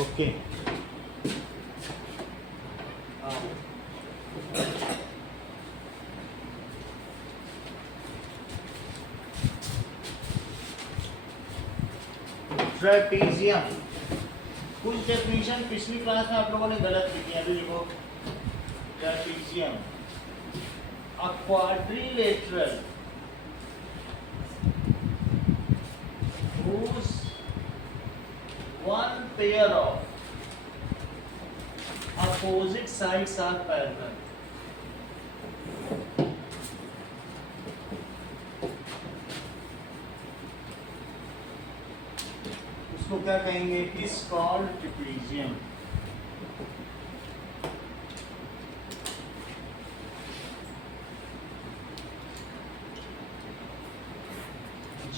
Okay. Trapezium, कुछ definition पिछली class में आप लोगों ने गलत लिखी है। अभी देखो, trapezium a quadrilateral whose one pair of opposite sides are parallel। उसको क्या कहेंगे? Is called trapezium.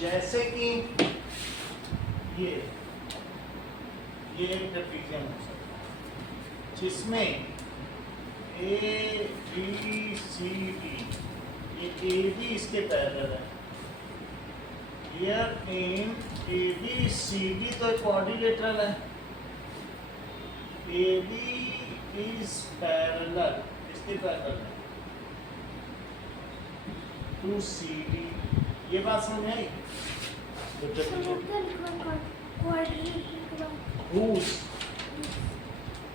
जैसे कि ये एक ट्रेपीजियम हो सकता है जिसमें ए बी सी डी, ये ए बी इसके पैरेलल है। Here in ABCD तो एक क्वाड्रिलेटरल है। AB is parallel, इसके पैरेलल है to CD। ये बात समझ आई? Whose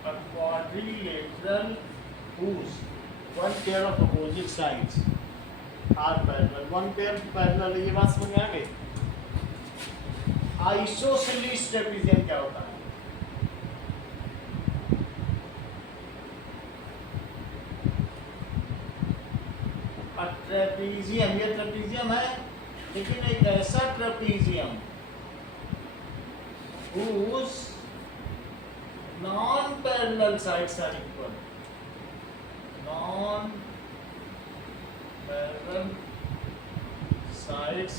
a quadrilateral whose one pair of opposite sides are parallel, one pair parallel, ये बात समझ में आ गई? आइसोसेलेस ट्रेपीजियम क्या होता है? ट्रेपीजियम, ये ट्रेपीजियम है, लेकिन एक ऐसा trapezium whose non-parallel sides are equal, non-parallel sides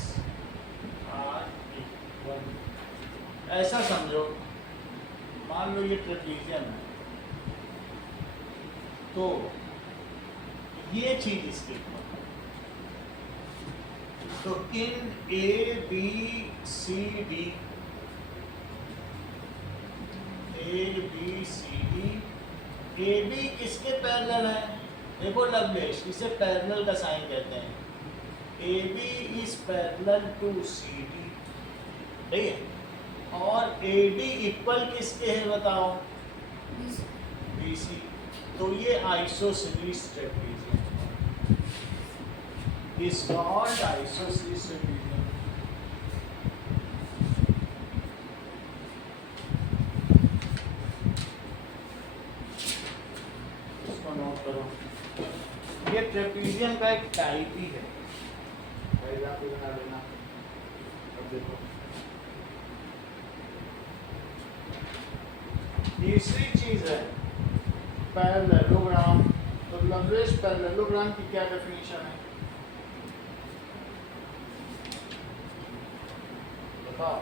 are equal। ऐसा समझो, मान लो ये ट्रेपीजियम है, तो ये चीज इसके इक्वल, तो in A B C D, A B C D, A B किसके पैरेलल है? देखो लवलेश, इसे पैरेलल का साइन कहते हैं। A B is parallel to C D, ठीक है? और ए डी इक्वल किसके है बताओ? B C. तो ये isosceles trapezium is called isosceles trapezium. इसको नोट करो, ये ट्रेपीजियम का एक टाइप ही है। बना लेना। अब देखो, तीसरी चीज है पैरेललोग्राम। तो लवलेश पैरेललोग्राम की क्या डेफिनेशन है बताओ?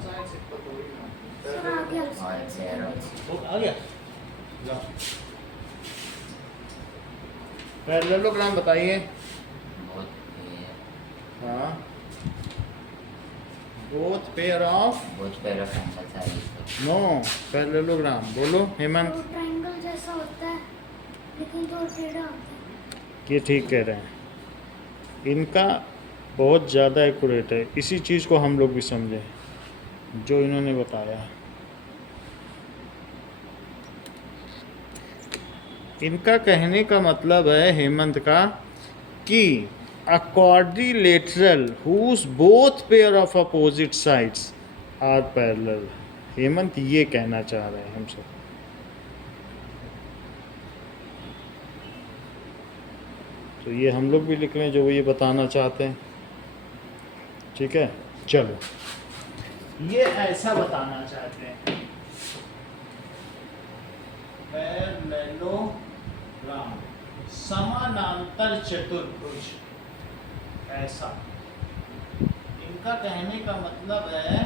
साइंस इक्वल तो ही ना। आ गया, जाओ पैरेललोग्राम बताइए। हाँ, both pair of angles are equal। No, parallelogram बोलो हेमंत। ट्रायंगल जैसा होता है लेकिन तो टेढ़ा होता है। ये ठीक कह रहे हैं, इनका बहुत ज़्यादा एक्यूरेट है। इसी चीज़ को हम लोग भी समझें जो इन्होंने बताया। इनका कहने का मतलब है हेमंत का कि a quadrilateral whose both pair of opposite sides are parallel। Hemant ये कहना चाह रहे हैं हम सब। तो ये हम लोग भी लिख रहे हैं जो वो ये बताना चाहते हैं। ठीक है, चलो ये ऐसा बताना चाहते हैं, पैरेललोग्राम समानांतर चतुर्भुज। ऐसा इनका कहने का मतलब है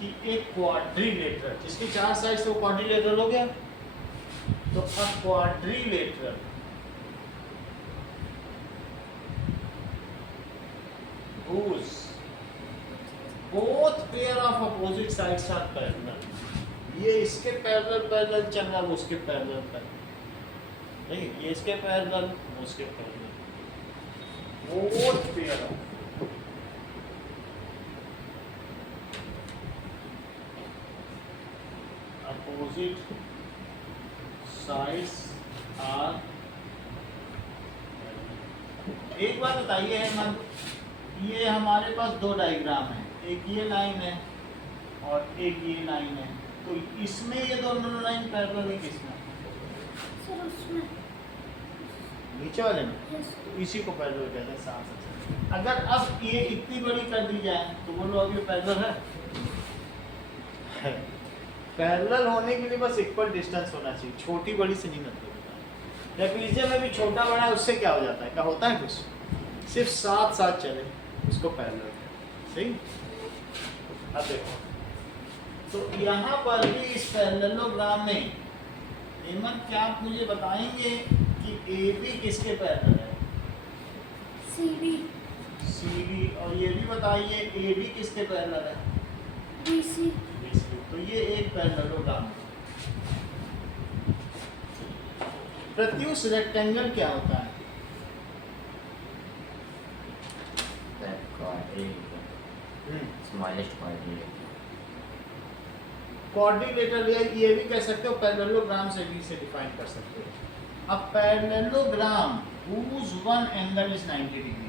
कि एक क्वाड्रिलेटरल जिसके चार साइड से वो क्वाड्रिलेटरल हो गया, तो अ quadrilateral whose both pair of opposite sides are parallel. ये इसके पैरेलल चल रहा है, वो उसके पैरेलल नहीं, ये इसके पैरेलल, वो उसके parallel, both pair of opposite sides are. एक बात बताइए हेमंत, ये हमारे पास दो डायग्राम है, एक ये लाइन है और एक ये लाइन है, तो इसमें ये दोनों लाइन पैरेलल है किसमें? सर उसमें नीचे वाले में, यस तो इसी को पैरेलल कहते हैं साथ साथ। अगर अब ये इतनी बड़ी कर दी जाए तो बोलो अब ये पैरेलल है? पैरेलल होने के लिए बस इक्वल डिस्टेंस होना चाहिए, छोटी बड़ी से नहीं मतलब। ट्रेपीजियम में भी छोटा बड़ा है, उससे क्या हो जाता है, क्या होता है कुछ, सिर्फ साथ साथ चले उसको पैरेलल, सही। अब देखो, तो यहाँ पर भी इस पैरेललोग्राम में हेमंत क्या आप मुझे बताएंगे कि ए बी किसके पैरेलल है? सीडी सी डी, और ये भी बताइए ए बी किसके पैरेलल है? BC BC। तो ये एक पैरेललोग्राम है। प्रत्युष रेक्टेंगल क्या होता है? That quadrilateral, smallest quadrilateral. Quadrilateral, ये भी कह सकते हो, पैरेललोग्राम से भी इसे डिफाइन कर सकते हो। अब parallelogram whose one angle is 90 degree,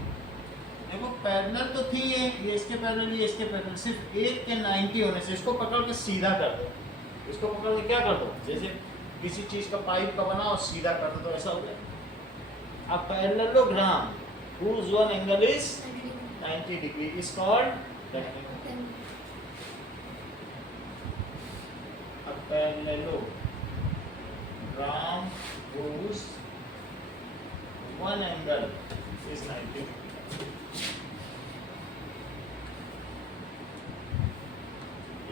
देखो पैरेलल तो थी ये इसके पैरेलल, ये इसके पैरेलल, सिर्फ एक के 90 होने से इसको पकड़ के सीधा कर दो, इसको पकड़ के क्या कर दो, जैसे किसी चीज का पाइप का बना और सीधा कर दो तो ऐसा हो गया। अब parallelogram whose one angle is 90 degree is called rectangle. A parallelogram whose one angle is 90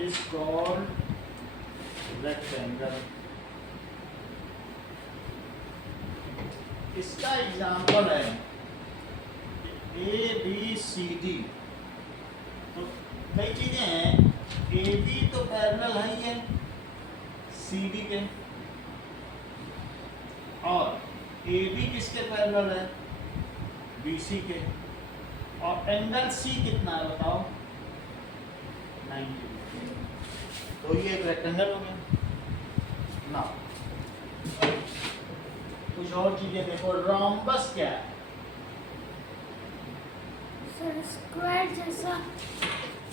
is called rectangle. इसका एग्जाम्पल है ए बी सी डी, तो कई चीजें हैं, ए बी तो पैरेलल है ही है सी डी के, और ए बी किसके पैरेलल है? बी सी के, और एंगल सी कितना है बताओ? 90 डिग्री। तो ये एक रेक्टेंगल हो गया ना। कुछ और चीजें देखो, रोम्बस क्या है? सर स्क्वायर जैसा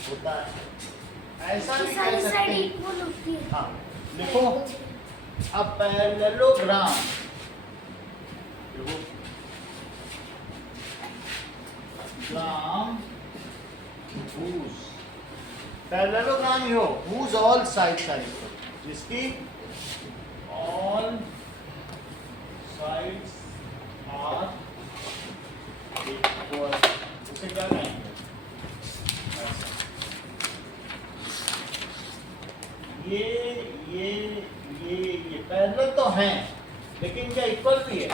होता है, ऐसा भी कह सारी सकते साइड हैं। इक्वल होती है। हाँ देखो, अब पैरेललोग्राम देखो, ग्राम whose पैरेललोग्राम ही हो whose all sides are equal, जिसकी all sides are equal, उसे क्या कहेंगे? ये पैरेलल तो हैं, लेकिन क्या इक्वल भी है?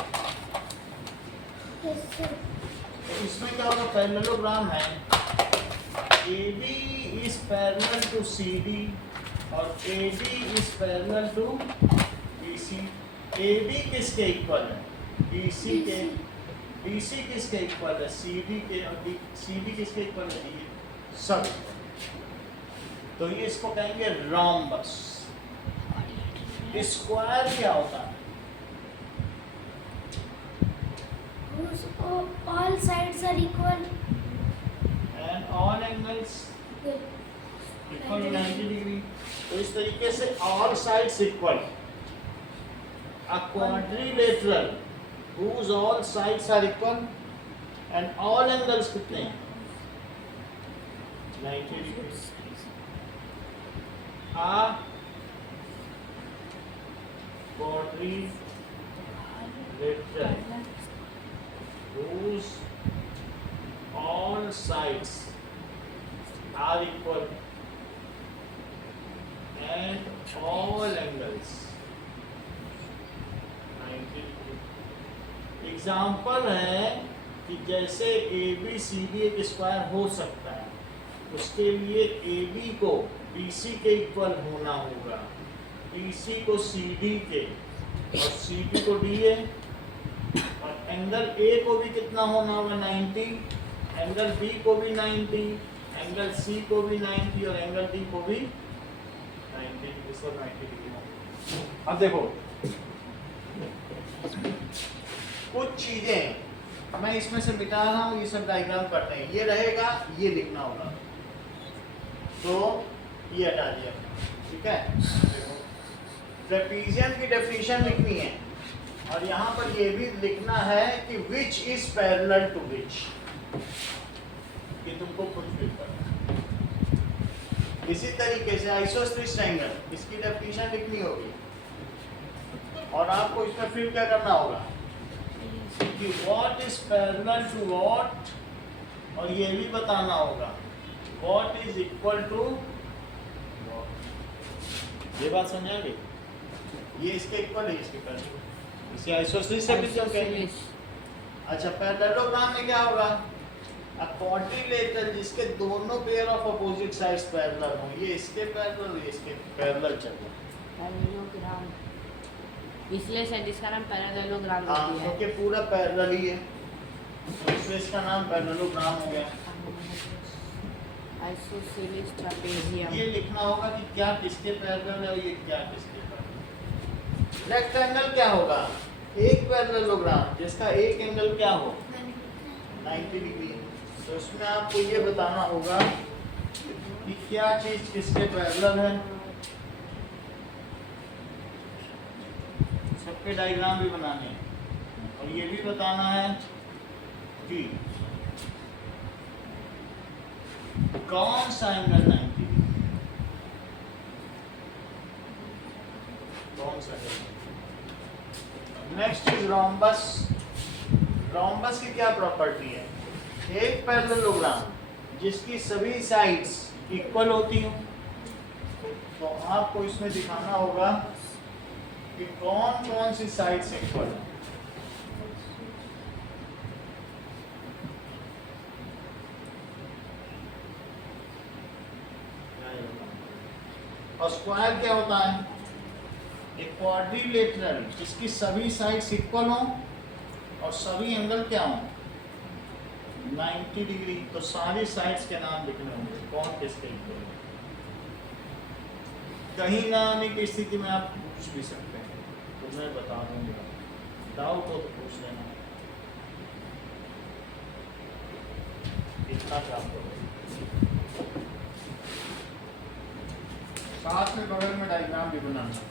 यस सर तो इसमें क्या होगा, पैरेललोग्राम है A B is parallel to C D और A D is parallel to B C. A B किसके इक्वल है? बी सी के। बी सी किसके इक्वल है? सी डी के। और सी डी किसके इक्वल है? ये सब। तो ये इसको कहेंगे रोम्बस। स्क्वायर क्या होता है? all sides are equal and all angles equal 90 degree. तो इस तरीके से all sides equal. A quadrilateral whose all sides are equal and all angles कितने हैं? 90 degree. A quadrilateral whose all sides are equal and all angles 90 degree। Example है कि जैसे ए B C D एक स्क्वायर हो सकता है, उसके लिए AB को BC के इक्वल होना होगा, BC को CD के और CD को DA, और एंगल A को भी कितना होना होगा 90, एंगल B को भी 90, एंगल C को भी 90 और एंगल D को भी 90, इस पर 90 डिग्री होगा। अब देखो कुछ चीजें मैं इसमें से मिटा रहा हूँ, ये सब डायग्राम करते हैं, ये रहेगा, ये लिखना होगा, तो ये हटा दिया, ठीक है। देखो ट्रेपीजियम की डेफिनेशन लिखनी है और यहाँ पर ये भी लिखना है कि विच इज पैरेलल टू विच, ये तुमको खुद फिल करना है। इसी तरीके से आइसोसेलेस ट्रायंगल, इसकी डेफिनेशन लिखनी होगी और आपको इसमें फिल क्या करना होगा कि what is parallel to what, और ये भी बताना होगा what is equal to what. ये बात समझाएंगे, ये इसके इक्वल है, इसके पैरेलल, इसे आइसोसेलेस से भी क्यों कहेंगे। अच्छा पैरेललोग्राम में क्या होगा, अ क्वाड्रिलेटरल जिसके दोनों pair of opposite sides parallel हो, ये इसके पैरेलल, ये इसके पैरेलल चल रहा है, पैरेललोग्राम, इसलिए शायद इसका नाम पैरेललोग्राम हाँ, रख दिया है। क्योंकि पूरा पैरेलल ही है, तो इसलिए इसका नाम पैरेललोग्राम हो गया। आइसोसेलेस ट्रापेजियम, ये लिखना होगा कि क्या किसके पैरेलल है और ये क्या किसके पैरेलल। रेक्टेंगल क्या होगा, एक पैरेललोग्राम जिसका एक एंगल क्या हो 90 डिग्री, तो इसमें आपको ये बताना होगा कि क्या चीज किसके पैरेलल है। सबके डायग्राम भी बनाने हैं और ये भी बताना है कि कौन सा एंगल 90 डिग्री, कौन सा है। Next is rhombus. रोम्बस की क्या प्रॉपर्टी है, एक पैरेललोग्राम जिसकी सभी साइड्स इक्वल होती हो, तो आपको इसमें दिखाना होगा कि कौन कौन सी साइड्स इक्वल है। और स्क्वायर क्या होता है, एक क्वाड्रिलेटरल जिसकी सभी साइड्स इक्वल हो और सभी एंगल क्या हो 90 डिग्री, तो सारी साइड्स के नाम लिखने होंगे कौन किसके इक्वल है। कहीं ना आने की स्थिति में आप पूछ भी सकते हैं, तो मैं बता दूंगा, डाउट हो तो पूछ लेना, इतना काम करो। साथ में बगल में डायग्राम भी बनाना।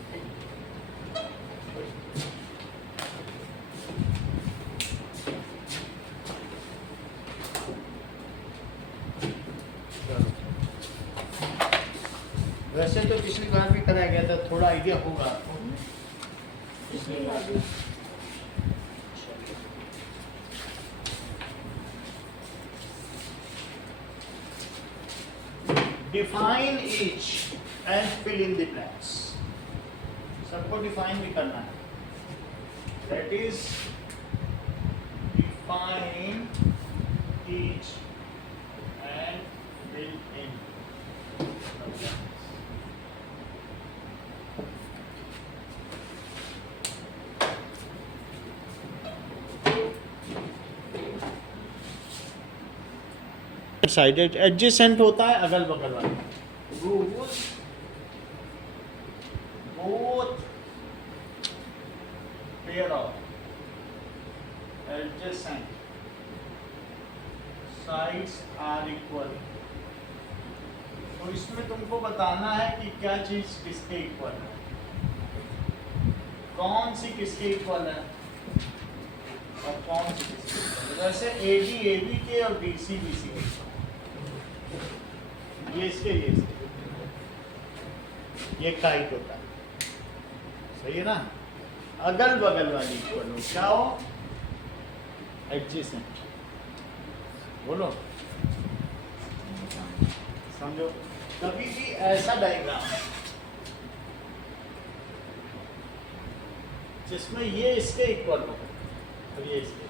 वैसे तो पिछली बार भी कराया गया था, थोड़ा आइडिया होगा आपको। Define each and fill in the blanks, सबको डिफाइन भी करना है, that is define each and fill in the blanks. Sided adjacent होता है अगल बगल वाला, rules both pair of adjacent sides are equal. तो इसमें तुमको बताना है कि क्या चीज किसके इक्वल है, कौन सी किसके इक्वल है और कौन सी किसके इक्वल है। वैसे AB AB के और BC BC के, ये इसके ये टाइट होता है, सही है ना। अगल बगल वाली इक्वल हो, क्या हो एडजेसेंट, बोलो समझो। कभी भी ऐसा डायग्राम जिसमें ये इसके इक्वल हो और ये इसके,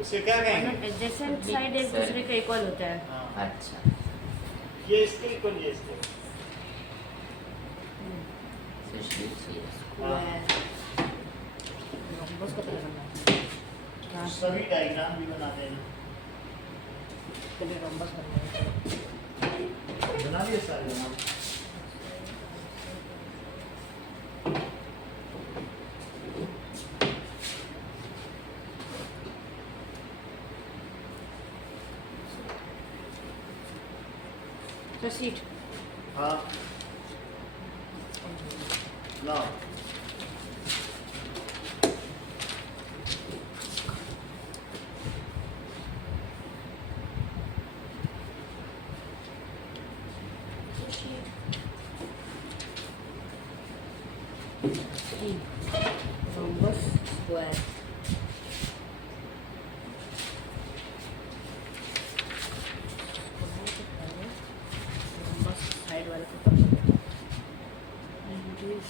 उसे क्या कहेंगे? एडजेसेंट साइड एक दूसरे के इक्वल होता है। हाँ, अच्छा ये इसके इक्वल, ये इसके। so sheets here रोम्बस को तरह करना है। सभी डायग्राम भी बनाते हैं। पहले रोम्बस करना है। बना लिए सारे नाम। Proceed. हाँ ना Rhombus square. Rhombus side वाले को कर दो। And this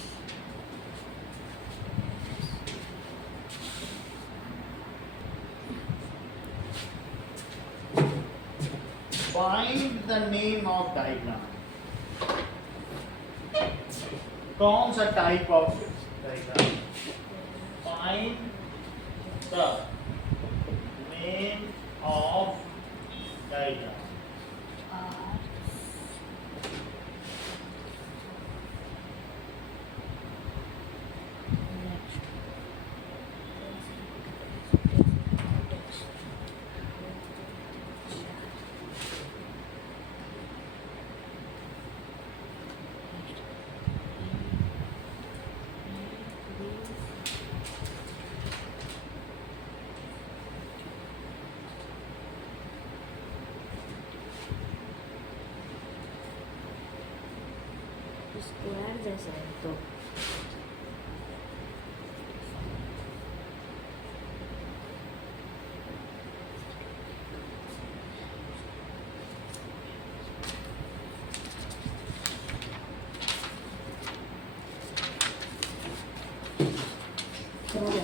find the name of diagram. कौन सा type of diagram? Find the name of diagram. Square जैसा है तो हो गया।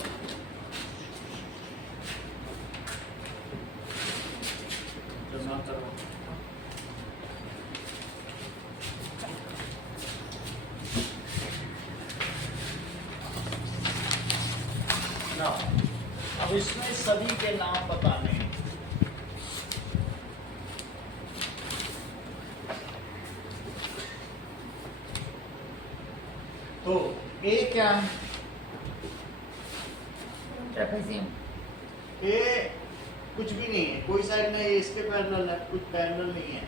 जमा करो। ना अब इसमें सभी के नाम बताने हैं। तो ए क्या है? trapezium ए कुछ भी नहीं है, कोई साइड में ये इसके पैरेलल है, कुछ पैरेलल नहीं है।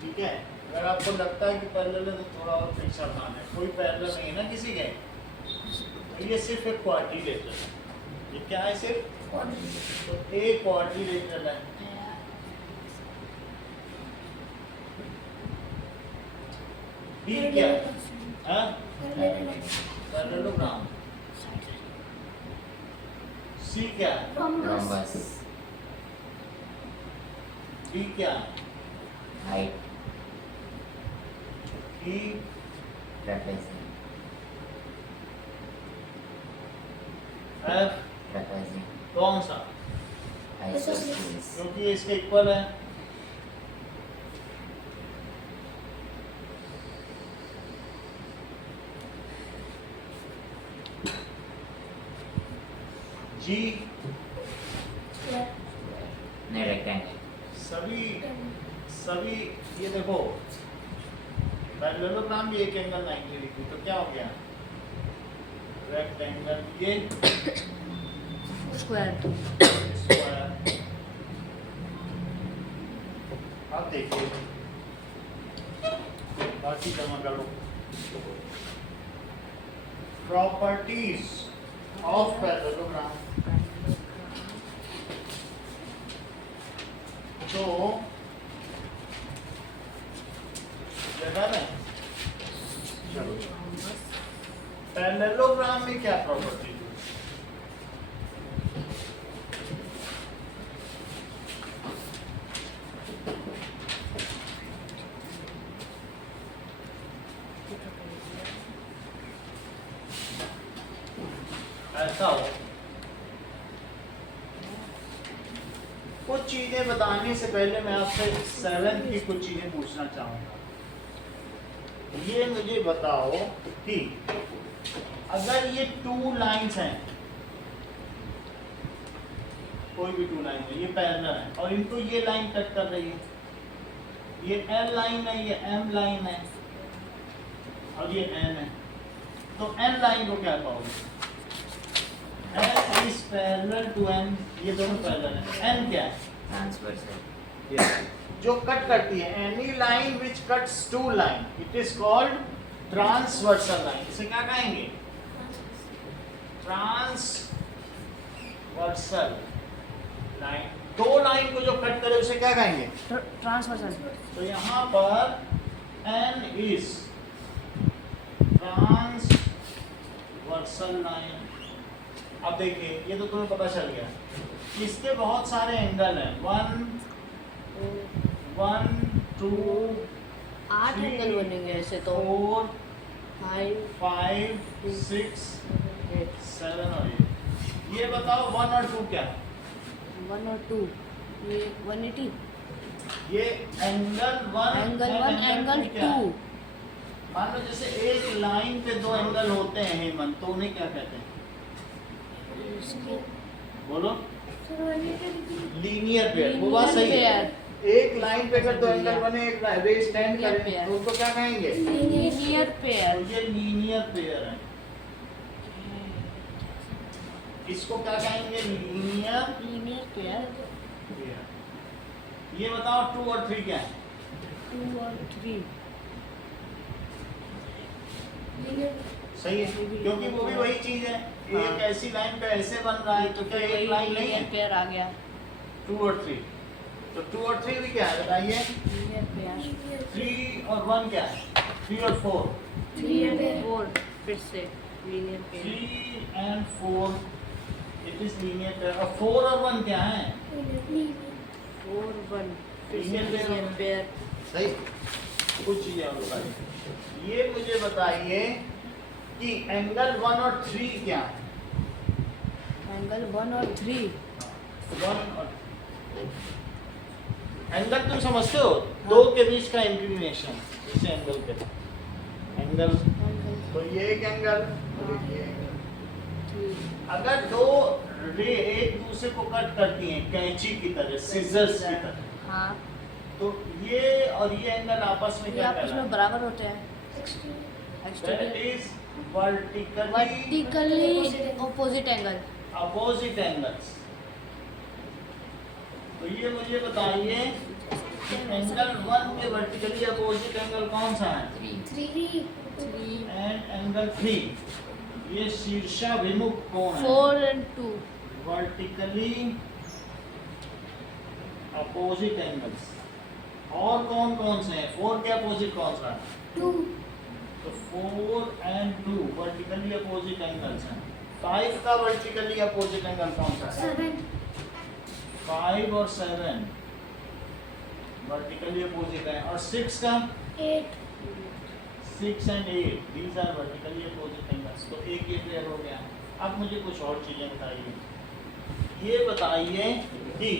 ठीक है, अगर आपको लगता है कि पैरेलल है तो थोड़ा और पीछे हटाना है। कोई पैरेलल नहीं है ना किसी के। तो ये सिर्फ एक क्वाड्रिलेटरल है। ये क्या है? सिर्फ तो ए क्वाड्रिलेटरल है। बी क्या है? हाँ? पैरेललोग्राम। सी क्या है? rhombus डी क्या है? height ई trapezium एफ trapezium कौन सा? isosceles क्योंकि ये इसके इक्वल है। जी नहीं rectangle सभी सभी ये देखो पैरेललोग्राम भी एक एंगल 90 डिग्री, तो क्या हो गया? रेक्टेंगल। ये स्क्वायर। स्क्वायर। अब देखिए बाकी जमा करो। Properties of parallelogram. तो जगह में चलो पैरेललोग्राम में क्या प्रॉपर्टी है? ऐसा हो बताने से पहले मैं आपसे 7 की कुछ चीजें पूछना चाहूंगा। ये मुझे बताओ कि अगर ये 2 लाइंस हैं, कोई भी 2 लाइन है, ये पैरेलल है और इनको ये लाइन कट कर रही है, ये L लाइन है, ये M लाइन है और ये N है, तो N लाइन को क्या कहोगे? N is parallel to N, ये दोनों पैरेलल है। N क्या है? ट्रांसवर्सल। जो कट करती है, any line which cuts 2 line, it is called transversal line. इसे क्या कहेंगे? Transversal line. 2 लाइन को जो कट करे उसे क्या कहेंगे? ट्रांसवर्सल। तो यहाँ पर N इज ट्रांसवर्सल लाइन। अब देखिए, ये तो तुम्हें पता चल गया, इसके बहुत सारे एंगल हैं, 1 2 8 3, एंगल बनेंगे ऐसे तो। 4 5 5 6 8 7 और 8। ये बताओ 1 और 2 क्या है? 1 और 2 ये 180। ये एंगल 1 एंगल 1 एंगल 2। मान लो जैसे एक लाइन पे 2 एंगल होते हैं हेमंत, तो उन्हें क्या कहते हैं? बोलो। Linear pair. वो बात सही है। एक लाइन पे अगर 2 एंगल बने, एक रे स्टैंड Linear करें pair। तो उसको क्या कहेंगे? Linear pair. तो ये लीनियर पेयर है। इसको क्या कहेंगे? Linear pair. पेयर। ये बताओ 2 और 3 क्या है? 2 और 3 सही है, क्योंकि वो भी वही चीज है। हाँ। एक ऐसी लाइन पे ऐसे बन रहा है, तो क्या एक लाइन नहीं है? पेयर आ गया। 2 और 3, तो 2 और 3 भी क्या है बताइए? Linear pair. 3 और 1 क्या है? 3 और 4, 3 and 4 फिर से linear pair. 3 and 4 it is linear pair. और 4 और 1 क्या है? 4 1 फिर से Linear pair लीनियर होगा। पेयर। सही। कुछ चीजें और बताइए। ये मुझे बताइए कि एंगल 1 और 3 क्या है? एंगल 1 और 3 1 और एंगल तुम समझते हो? 2 के बीच का इंक्लिनेशन, इस एंगल पे एंगल। तो ये एक एंगल और ये एंगल। अगर 2 रे एक दूसरे को कट करती हैं कैंची की तरह, सिजर्स की तरह, हाँ, तो ये और ये एंगल आपस में ये क्या आपस में बराबर होते हैं। That exterior is vertically vertically opposite angle. Opposite angles. तो ये मुझे बताइए कि एंगल 1 के वर्टिकली अपोजिट एंगल कौन सा है? 3 एंड एंगल 3 ये शीर्षाभिमुख कोण है। 4 and 2 वर्टिकली अपोजिट एंगल्स। और कौन कौन से हैं? 4 के अपोजिट कौन सा है? 2 तो 4 and 2 वर्टिकली अपोजिट एंगल्स हैं। 5 का वर्टिकली अपोजिट एंगल कौन सा है? 7 5 और 7 वर्टिकली अपोजिट है। और 6 का? 8 6 and 8 these are vertically opposite angles। तो एक ये पेयर हो गया। अब मुझे कुछ और चीजें बताइए। ये बताइए कि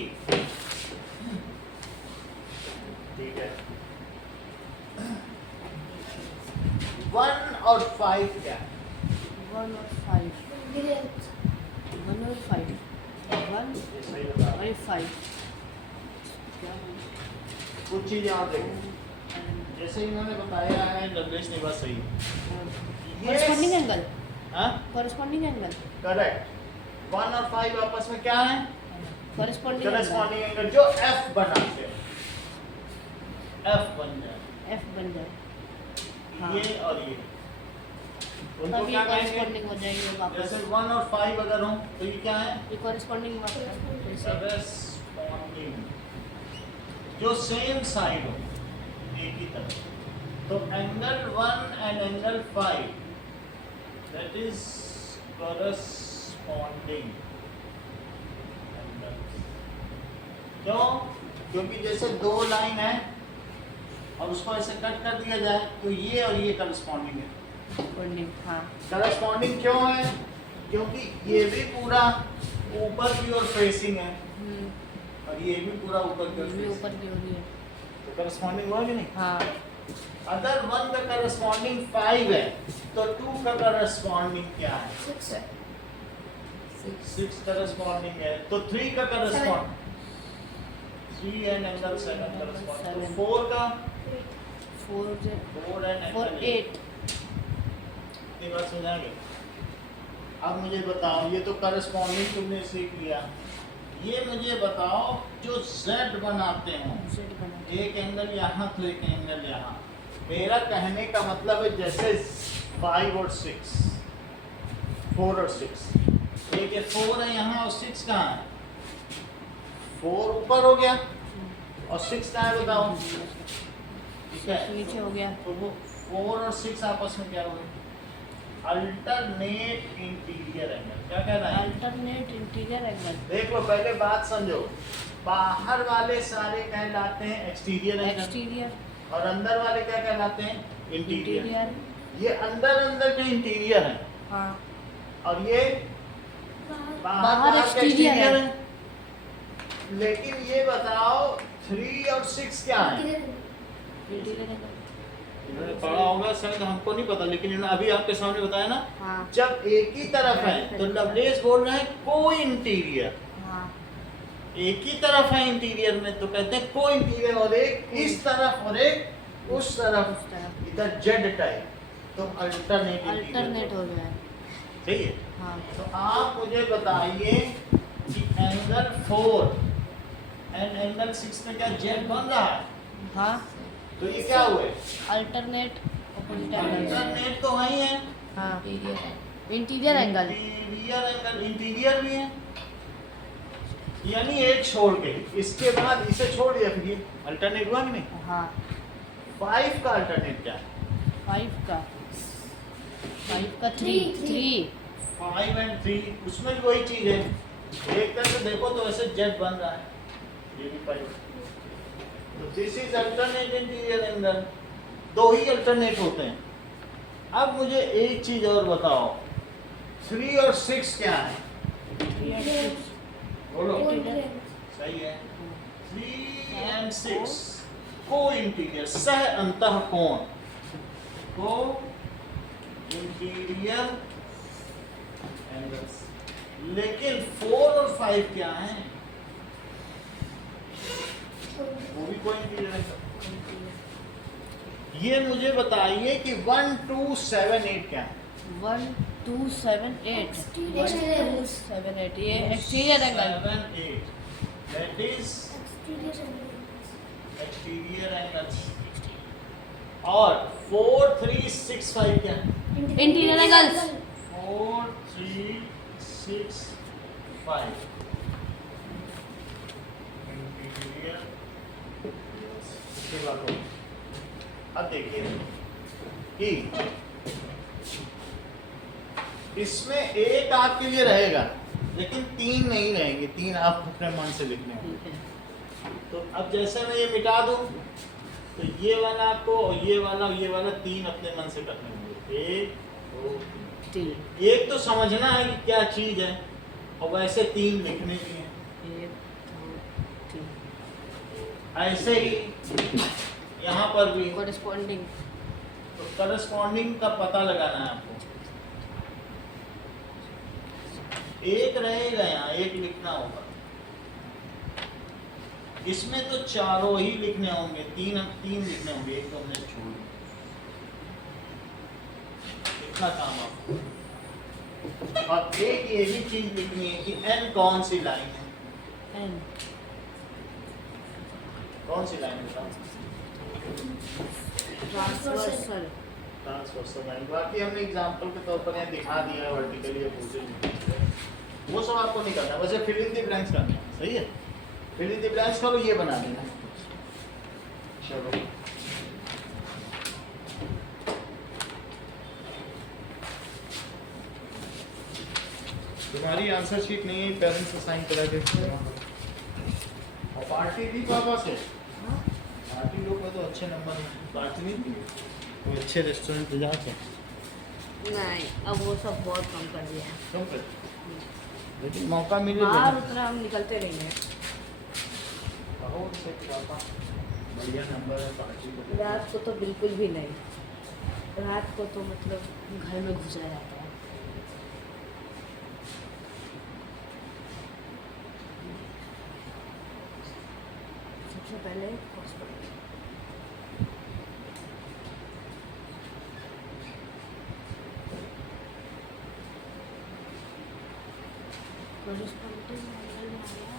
ठीक है 1 और 5 क्या है? 1 और 5 ग्रेट 1 और 5 1 ये सही बता रहा और हूं। 5 क्या कुछ चीजें और देखिए, जैसे इन्होंने बताया है डब्ल्यूएच ने बात सही है। Corresponding angle. हाँ कॉरेस्पॉन्डिंग एंगल। करेक्ट। 1 और 5 आपस में क्या है? कॉरेस्पॉन्डिंग करस्पॉन्डिंग एंगल जो F बनाते हैं, F बन जाए। एफ बन जाए। हाँ। ये और ये उनको तब ये क्या कहेंगे? कॉरेस्पॉन्डिंग हो जाएंगे वापस। जैसे 1 और 5 अगर हो तो ये क्या है? ये कॉरेस्पॉन्डिंग वापस करस्पॉन्डिंग, जो सेम साइड हो, एक ही तरफ। तो angle 1 and angle 5 that is corresponding. क्यों? क्योंकि जैसे 2 लाइन है और उसको ऐसे कट कर दिया जाए तो ये और ये करस्पॉन्डिंग है। कॉरेस्पॉन्डिंग। हाँ, करस्पॉन्डिंग क्यों है? क्योंकि ये भी पूरा ऊपर की ओर फेसिंग है और ये भी पूरा ऊपर की ओर ये भी face ऊपर की ओर ही है। तो करस्पॉन्डिंग हुआ कि नहीं? हाँ अगर 1 का करस्पॉन्डिंग 5 है तो 2 का करस्पॉन्डिंग क्या है? 6 है 6 करस्पॉन्डिंग है तो 3 का करस्पॉन्डिंग 3 एंड एंगल 7 करस्पॉन्डिंग, तो 4 का 4 4 एंड एंगल 4 8 इतनी बात समझाएंगे। अब मुझे बताओ, ये तो करस्पॉन्डिंग तुमने सीख लिया, ये मुझे बताओ जो Z बनाते हो, Z बना एक एंगल यहाँ तो एक एंगल यहाँ। मेरा कहने का मतलब है जैसे 5 और 6, 4 और 6, एक है 4 है यहाँ और 6 कहाँ है? 4 ऊपर हो गया और 6 कहाँ है बताओ? ठीक है, नीचे हो गया। तो वो 4 और 6 आपस में क्या हुए? Alternate interior angle. क्या कह रहा है? Alternate interior angle. देखो पहले बात समझो, बाहर वाले सारे कहलाते हैं एक्सटीरियर एंगल एक्सटीरियर और अंदर वाले क्या कहलाते हैं? इंटीरियर। इंटीरियर। ये अंदर अंदर के इंटीरियर है हाँ और ये बाहर के एक्सटीरियर है। exterior है। लेकिन ये बताओ 3 और 6 क्या है? Interior angle. इन्होंने पढ़ा होगा शायद, हमको नहीं पता, लेकिन इन्होंने अभी आपके सामने बताया ना। हाँ जब एक ही तरफ है तो लवलेस बोल रहे हैं को इंटीरियर, हाँ एक ही तरफ है इंटीरियर में तो कहते हैं को इंटीरियर, और एक इस तरफ और एक उस तरफ, उस तरफ। इधर जेड टाइप, तो अल्टरनेट अल्टरनेट हो गया है। सही है। हाँ तो आप मुझे बताइए कि एंगल 4 एंड एंगल 6 में क्या जेड बन रहा है? हाँ तो ये क्या हुए? Alternate opposite angle. अल्टरनेट तो वही है, हाँ इंटीरियर है interior angle. Interior angle, interior भी है, यानी एक छोड़ के इसके बाद इसे छोड़ दिया, फिर ये अल्टरनेट हुआ कि नहीं? हाँ 5 का अल्टरनेट क्या है? 5 का 3 3 5 एंड 3 उसमें भी वही चीज है, एक तरह से देखो तो वैसे जेड बन रहा है, ये भी 5। तो this is alternate interior angle, दो ही अल्टरनेट होते हैं। अब मुझे एक चीज और बताओ, 3 और 6 क्या है? बोलो। सही है, 3 एंड 6 को इंटीरियर, सह अंतः कोण, को इंटीरियर एंगल्स। लेकिन 4 और 5 क्या है? वो भी को इंटीरियर एंगल। ये मुझे बताइए कि 1 2 7 8 क्या है? 1 2 7 8 Exterior 1 2 7 8 ये exterior angle. 7 8 that is exterior angles। और 4 3 6 5 क्या है? Interior angles. 4 3 6 5 इंटीरियर। इसके बाद अब देखिए कि इसमें एक आपके लिए रहेगा लेकिन 3 नहीं रहेंगे, 3 आप अपने मन से लिखने होंगे। ठीक है। तो अब जैसे मैं ये मिटा दूं तो ये वाला आपको और ये वाला 3 अपने मन से करने होंगे। 1 2 3 एक तो समझना है कि क्या चीज है और वैसे 3 लिखने भी हैं। 1 2 3 ऐसे ही यहाँ पर भी कोरेस्पोंडिंग। तो करस्पॉन्डिंग का पता लगाना है आपको। एक रहेगा यहाँ, एक लिखना होगा। इसमें तो चारों ही लिखने होंगे, 3 लिखने होंगे, एक तो हमने छोड़ दिया। इतना काम आपको। और एक ये भी चीज लिखनी है कि n कौन सी लाइन है? एन कौन सी लाइन बताओ? ट्रांसवर्सल। Transversal line. बाकी हमने एग्जांपल के तौर पर यहाँ दिखा दिया है, वर्टिकली अपोजिट, वो सब आपको नहीं करना, वैसे फिल इन द ब्लैंक्स करना है। सही है, फिल इन द ब्लैंक्स करो, ये बना देना। चलो तुम्हारी आंसर शीट नहीं है, पेरेंट्स से साइन करा के। और पार्टी भी पापा से, पार्टी लोग को तो अच्छे नंबर पार्टी नहीं दी, वो अच्छे रेस्टोरेंट पे जाके नहीं, अब वो सब बहुत कम कर दिया है। कम कर, लेकिन मौका मिले बाहर तो। उतना हम निकलते नहीं हैं। कहो उनसे कि पापा बढ़िया नंबर है पार्टी को दे रात को तो बिल्कुल भी नहीं, रात को तो मतलब घर में घुसा जाता है। सबसे पहले हॉस्पिटल। corresponding angle में आ गया,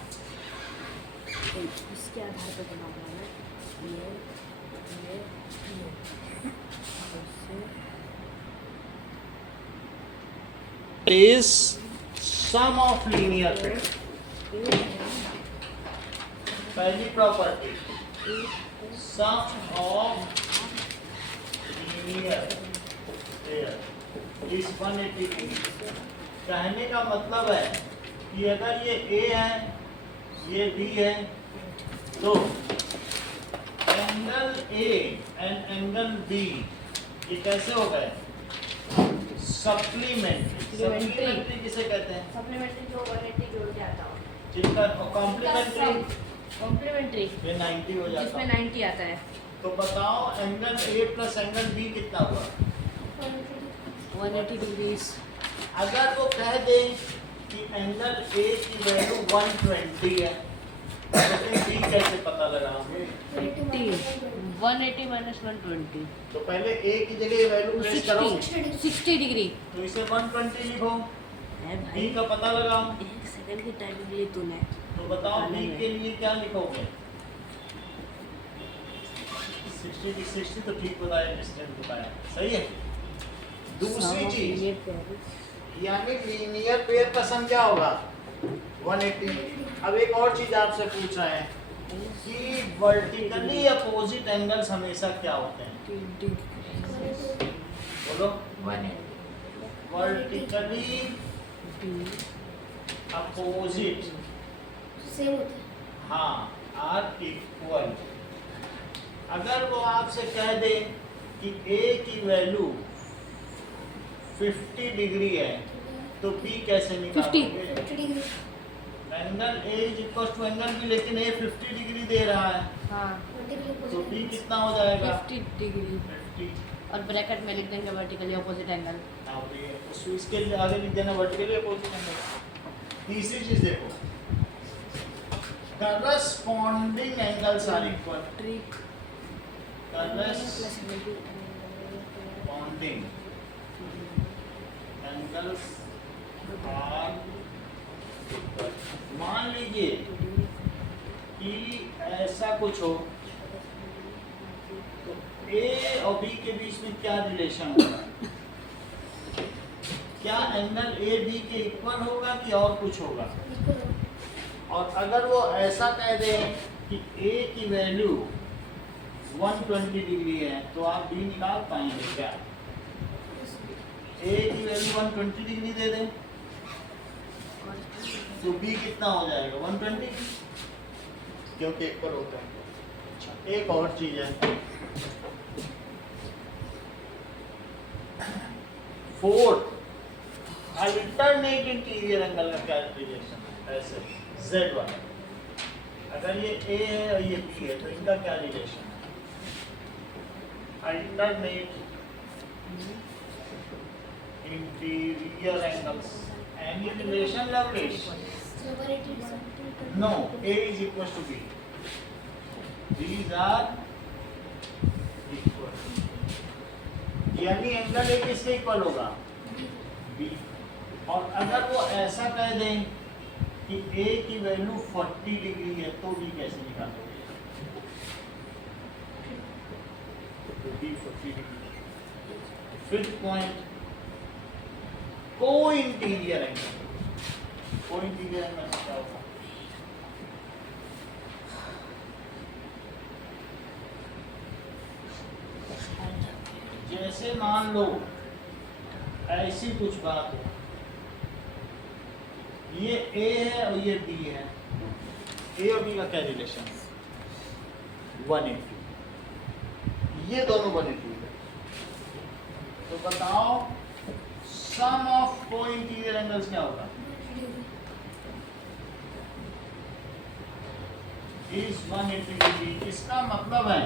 तो इसके आधार पर बना हुआ है ये और इससे is sum of linear pair. पहली property sum of linear pair is 180 degree. कहने का मतलब है कि अगर ये A है ये B है तो angle A and angle B ये कैसे हो गए? सप्लीमेंट्री किसे कहते हैं? सप्लीमेंट्री जो 180 जोड़ के आता हो, जिसका कॉम्प्लीमेंट्री कॉम्प्लीमेंट्री ये 90 हो जाता जिसमें है। 90 आता है। तो बताओ angle A plus angle B कितना हुआ? 180 डिग्रीज। अगर वो कह दे कि एंगल A की वैल्यू 120 है तो फिर B कैसे पता लगाओगे? 180 माइनस 120 तो पहले A की जगह वैल्यू प्लेस करो 60 डिग्री तो इसे 120 लिखो, है B भाई। का पता लगाओ। एक सेकंड की टाइम ली तूने। तो बताओ B के लिए क्या लिखोगे? 60 तो ठीक बताया, डिस्टेंस बताया, सही है। दूसरी चीज यानी लीनियर पेयर का सम क्या होगा? 180। अब एक और चीज आपसे पूछ रहे हैं कि वर्टिकली अपोजिट एंगल्स हमेशा क्या होते हैं? बोलो। 180 वर्टिकली अपोजिट सेम होता है। हाँ आर इक्वल। अगर वो आपसे कह दे कि A की वैल्यू 50 डिग्री है तो B कैसे निकालोगे? 50 degree. Angle A is equal to angle B, लेकिन A 50 डिग्री दे रहा है हाँ तो B कितना हो जाएगा? 50 डिग्री 50। और ब्रैकेट में लिख देंगे वर्टिकली अपोजिट एंगल। हाँ तो ये इसके लिए आगे लिख देना वर्टिकली अपोजिट एंगल। तीसरी चीज देखो, corresponding angles are equal. Trick corresponding angles are equal. मान लीजिए कि ऐसा कुछ हो तो A और B के बीच में क्या रिलेशन होगा? क्या एंगल A B के इक्वल होगा कि और कुछ होगा? और अगर वो ऐसा कह दे कि A की वैल्यू 120 डिग्री है तो आप B निकाल पाएंगे क्या? A की वैल्यू 120 डिग्री दे दें तो B कितना हो जाएगा? 120, क्योंकि इक्वल होता है। अच्छा, एक और चीज है, फोर्थ अल्टरनेट इंटीरियर एंगल का कैलकुलेशन। ऐसे Z1 अगर ये A है और ये B है तो इनका क्या रिलेशन है? Alternate interior angles. Any relation Lovlesh? No, A is equal to B. These are equal. यानी एंगल A किसके इक्वल होगा? B। और अगर वो ऐसा कह दें कि A की वैल्यू 40 डिग्री है तो B कैसे निकालोगे? तो B 40 डिग्री। फिफ्थ पॉइंट, को इंटीरियर एंगल। को इंटीरियर एंगल क्या होगा? जैसे मान लो ऐसी कुछ बात हो, ये A है और ये B है, A और B का क्या रिलेशन है? 180। ये दोनों 180 है। तो बताओ सम ऑफ को इंटीरियर एंगल्स क्या होगा? Is 180 degree. इसका मतलब है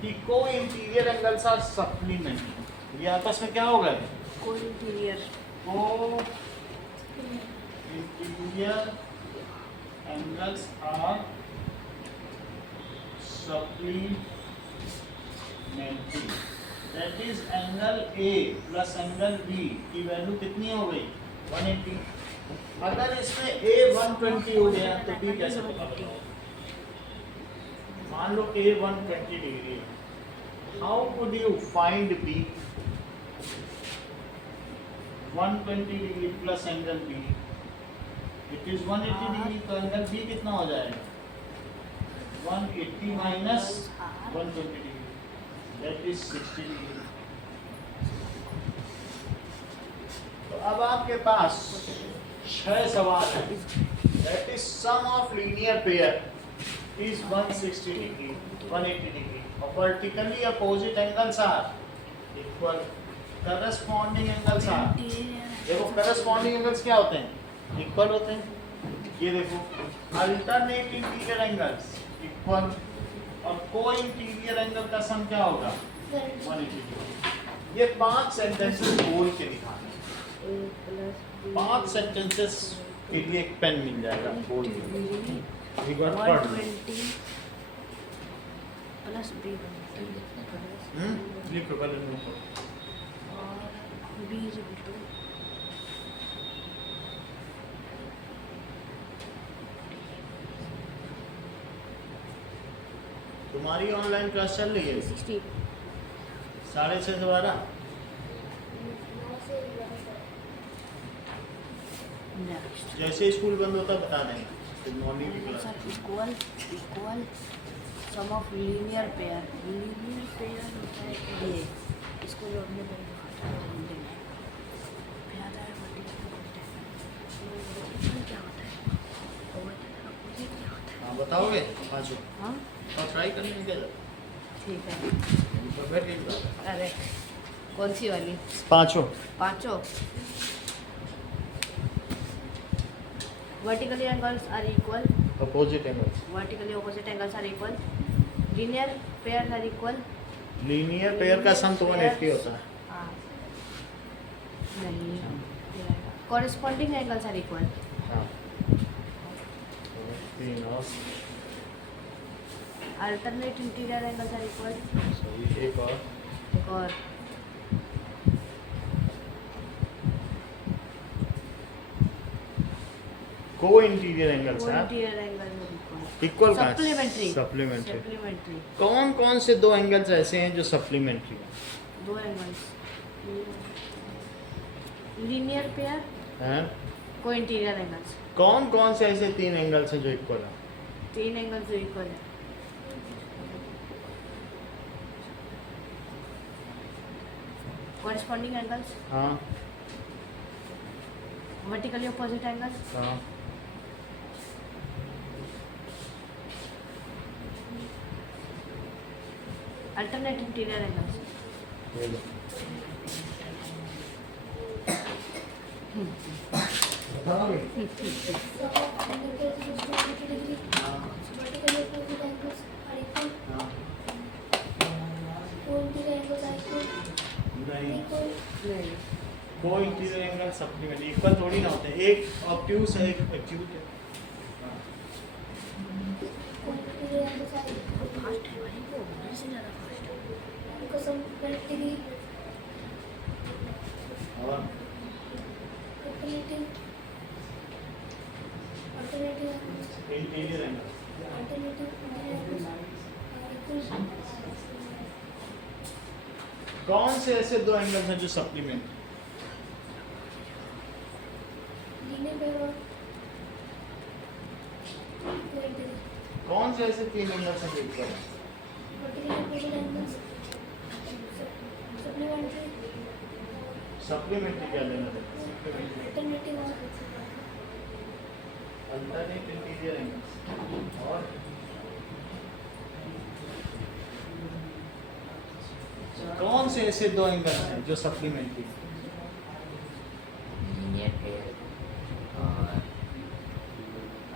कि को इंटीरियर एंगल्स आर सप्लीमेंट्री। ये आपस में क्या हो गए? को इंटीरियर को interior angles are supplementary. That is angle A plus angle B की वैल्यू कितनी हो गई? 180। अगर इसमें ए 120 हो गया तो बी कैसे पता लगाओ? मान लो ए 120 डिग्री है, how could you find B? 120 degree plus angle B, it is 180 degree, तो एंगल बी कितना हो जाएगा? 180 minus 120 degree, that is 60 degree. तो अब आपके पास 6 सवाल है। That is sum of linear pair is 160 degree, 180 degree, or vertically opposite angles are equal, corresponding angles are, देखो corresponding angles क्या होते हैं? Equal होते हैं। ये देखो alternate interior angles equal, और co-interior angle का सम क्या होगा? 180 degree। ये 5 सेंटेंसेस बोल के दिखाने, 5 सेंटेंसेस के लिए एक पेन मिल जाएगा बोल के। 120 प्लस बी लिखो पहले लिखो। और बी इज इक्वल टू तुम्हारी ऑनलाइन क्लास चल रही है? 60 6:30 से 12। नेक्स्ट जैसे स्कूल बंद होता बता देंगे। गुड मॉर्निंग की class. Equal some of linear pair होता है ये, इसको जोड़ने पर क्या होता है? क्या होता है? हाँ बताओगे? पाँचों हाँ और ट्राई करने में क्या जाता ठीक है। है? फिर की बात है। अरे कौन सी वाली? पाँचों। पांचों vertically angles are equal, opposite angles. vertically opposite angles are equal, linear pairs are equal, linear pair का सम तो 180 होता है। हाँ नहीं corresponding angles are equal, हाँ। तीन और alternate interior angles are equal, सही, एक और एक और को इंटीरियर एंगल्स हैं interior angles are equal, equal का supplementary सप्लीमेंट्री। कौन कौन से दो एंगल्स ऐसे हैं जो सप्लीमेंट्री हैं? दो angles linear pair हैं? को interior angles, कौन कौन से ऐसे 3 एंगल्स हैं जो इक्वल हैं? 3 angles जो equal है, corresponding angles, हाँ vertically opposite angles, हाँ alternate interior angles, ये लो। बताओगे? हाँ हाँ नहीं, नहीं को इंटीरियर एंगल सप्लीमेंट्री इक्वल थोड़ी ना होते हैं। एक ऑब्ट्यूस है, एक एक्यूट है। हाँ। फास्ट है भाई, वो मेरे से ज़्यादा फास्ट है। और इंटीरियर एंगल कौन से ऐसे 2 एंगल्स हैं जो सप्लीमेंट? कौन से ऐसे 3 एंगल्स हैं जो इक्वल हैं? सप्लीमेंट्री क्या लेना है? अल्टरनेट इंटीरियर एंगल्स और कौन से ऐसे 2 एंगल्स हैं जो सप्लीमेंट्री? linear pair और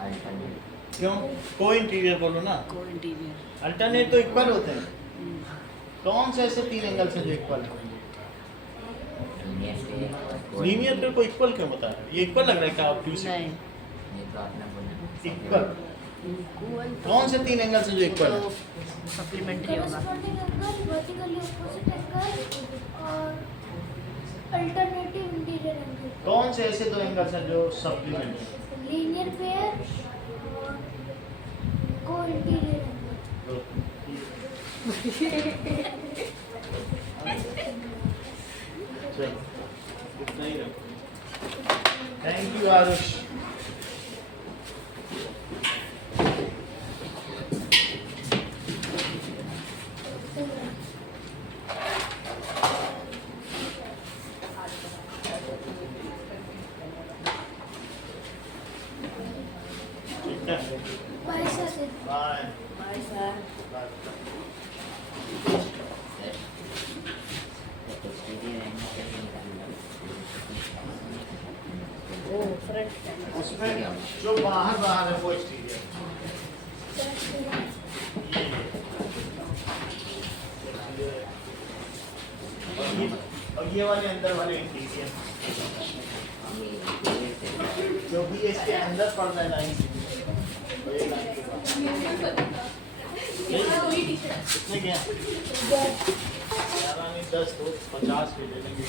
alternate क्यों? को इंटीरियर बोलो ना। को इंटीरियर। अल्टरनेट तो इक्वल होते हैं। कौन से ऐसे 3 एंगल्स हैं जो इक्वल हैं? लीनियर पेयर को इक्वल क्यों बता रहे हो? ये इक्वल लग रहा है क्या आप से? नहीं, ये तो आपने बोला इक्वल इक्वल कौन से 3 एंगल्स हैं जो इक्वल हैं? तो सप्लीमेंट्री होगा। Corresponding angle, vertically opposite angle और अल्टरनेटिव इंटीरियर एंगल। कौन से ऐसे 2 एंगल्स हैं जो सप्लीमेंट्री? लीनियर पेयर और को इंटीरियर एंगल। चलो इतना ही रखो। Thank you Aarush. ठीक है, bye sir. Bye bye sir. Bye. Oh front camera. उसमें जो बाहर है वो एक्सटीरियर। और ये वाले अंदर वाले इंटीरियर जो भी इसके अंदर पड़ रहा है लाइन तो ये लाइन के बाद कितने क्या 11 नहीं 10 तो 50 के ले लेंगे।